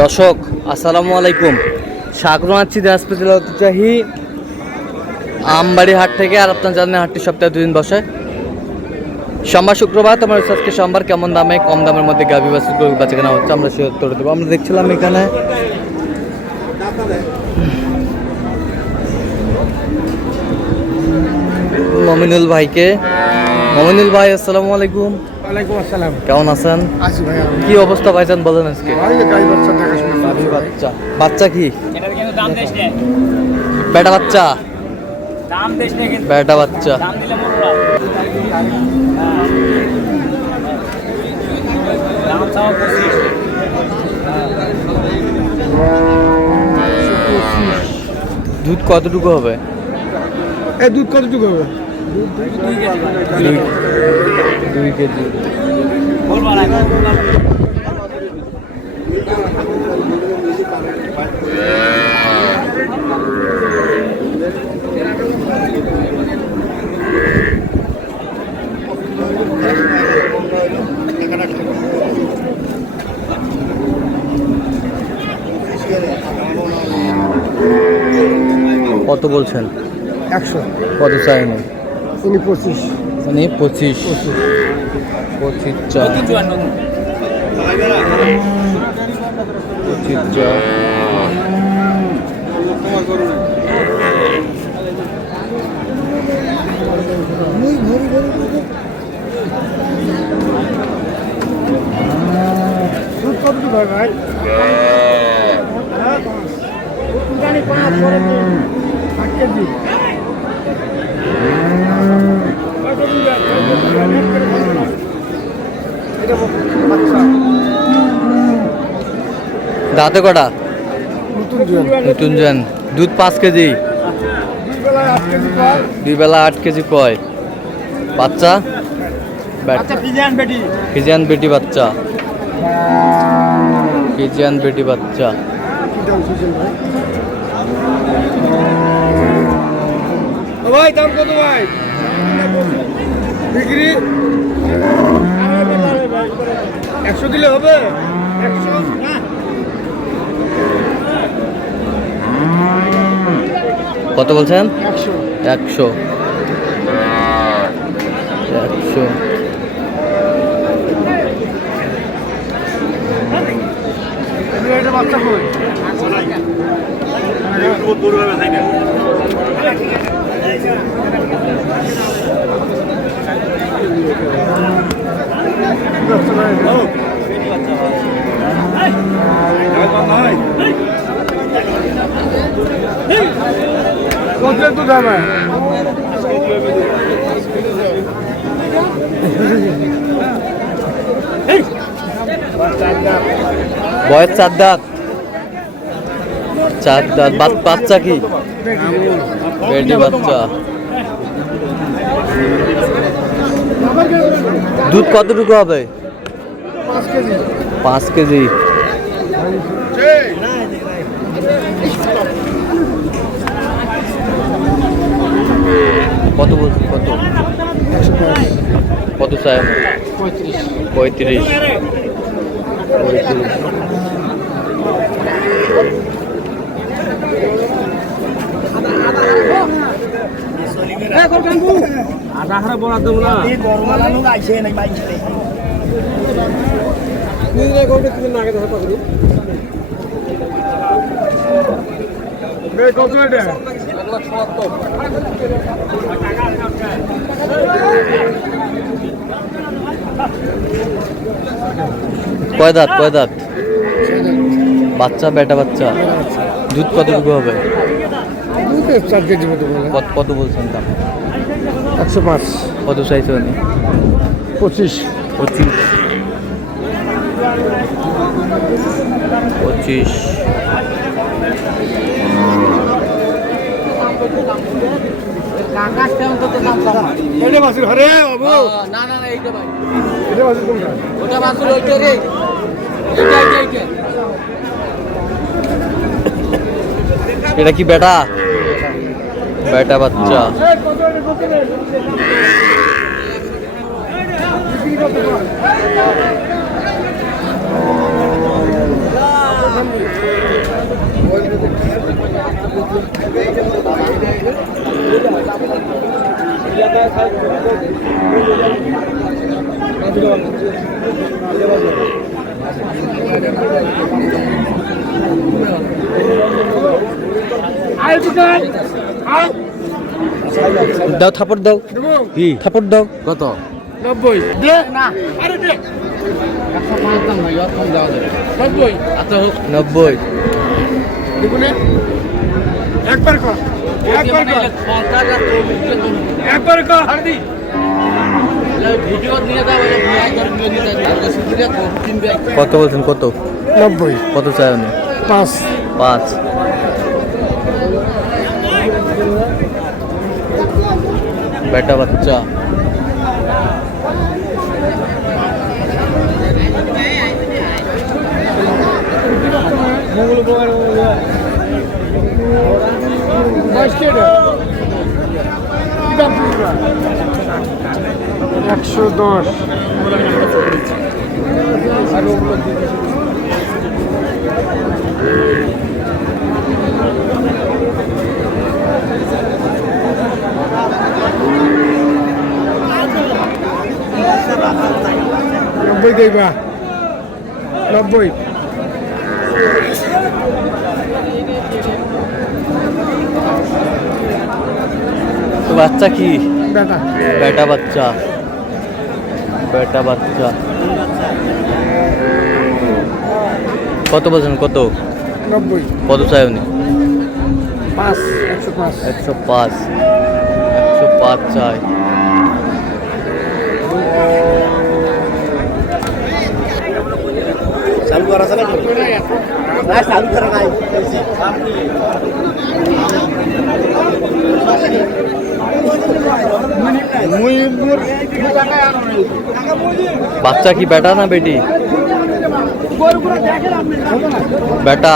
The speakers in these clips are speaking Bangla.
দর্শক আসসালামু আলাইকুম, স্বাগত জানাচ্ছি দিনাজপুর জেলা ঐতিহ্যবাহী আমবাড়ি হাট থেকে। আর আপনার জানেন হাটটি সপ্তাহে 2 দিন বসে, সোমবার শুক্রবার। তোমার আজকে সোমবার কেমন দামে কম দামের মধ্যে গাভী বাচ্চা কেনা হচ্ছে আমরা সে উত্তর দেবো। আমরা দেখছিলাম এখানে মমিনুল ভাইকে। মমিনুল ভাই আসসালামু আলাইকুম। ওয়ালাইকুম আসসালাম। কেমন আছেন? আছি ভাই। কি অবস্থা ভাইজান বলেন আজকে? বাচ্চা বাচ্চা কি বেটা বাচ্চা? বেটা বাচ্চা। দুধ কতটুকু হবে? এই দুধ কতটুকু হবে? 2 কেজি। কত বলছেন? 100। কত চাইনি? উনি 25। মানে 25 চা। 25 চা। দুধ কতটুকু হয় ভাই? জানি 5 কেজি। দাঁতে কটা? নতুন জন। দুধ 5 কেজি। 2 বেলা 8 কেজি কয়? বাচ্চা ফিজিয়ান বেটি বাচ্চা। ফিজিয়ান বেটি বাচ্চা। ভাই দাম কত ভাই? বিক্রি 100 দিলে হবে? 100 না। কত বলছেন? 100। 100। এটা বাচ্চা কই? কত দাম? বয়স 4 দাঁত। 4 দাঁত। বাচ্চা কি? বেটি বাচ্চা। দুধ কতটুকু হবে? 5 কেজি। 5 কেজি। কত বলছি? কত কত চাই? 35। কয় দাঁত? বাচ্চা বেটা বাচ্চা। দুধ কতটুকু হবে? 4 কেজি মতো। কত বলছেন দাম? 105। কত চাইছে? 25। 25। এটা বাসুর হরে বাবু। না এইটা ভাই। এটা বাসুর কোনটা? ওটা বাসুর ওইটা রে। এটা কি বেটা? বেটা বাচ্চা। দাও থাপড় দাও। কি থাপড় দাও? কত? 90 দে না আরে দে 105 দাম ভাই, আর কম দেওয়া যাবে। 90 আচ্ছা হোক 90। দেখুনে একবার কর একবার কর একবার কর হারদি ভিডিও নিয়ে দাও, কত বলছেন? কত? 90 কত চাই উনি? 5 5। বেটা বাচ্চা মঙ্গল প্রকার 10 টাকা দাম 110 আর ওগুলো নব্বই দেবা 90 তো বাচ্চা কি? বেটা বেটা বাচ্চা, বেটা বাচ্চা। কত বলছেন? কত? 90 কত চাই উনি? 5 105 105। 105 চাই। চালু করা আছে নাকি না চালু করা নাই বাচ্চা কি বেটা না বেটি? বেটা।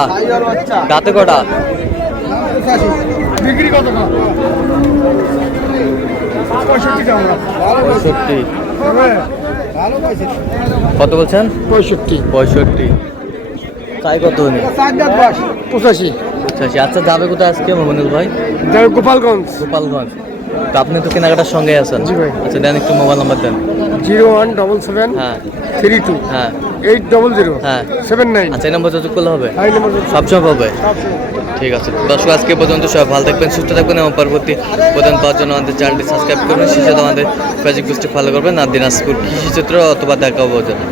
কাতে কটা? বিক্রি কত 65 টাকা 65। কত বলছেন? 65 65। চাই কত উনি? 85 85। আচ্ছা যাবে কোথায় আজকে মোমিনুল ভাই? গোপালগঞ্জ গোপালগঞ্জ। তো আপনি তো কেনাকাটার সঙ্গে আছেন। জি ভাই। আচ্ছা দেন একটু মোবাইল নাম্বার দেন। 0177 হ্যাঁ 32 হ্যাঁ 800 হ্যাঁ। 79 আচ্ছা এই নম্বর যোগাযোগ করলে হবে? এই নম্বর সবসময় পাবে। ঠিক আছে দর্শক, আজকে পর্যন্ত সবাই ভালো থাকবেন, সুস্থ থাকবেন এবং পরবর্তী প্রদান পাওয়ার জন্য আমাদের চ্যানেলটি সাবস্ক্রাইব করবেন। সেই সাথে আমাদের ফেসবুক পেজটি ফলো করবেন। আর দিনাজপুর কৃষি চিত্র অথবা দেখা পাওয়া যাবে।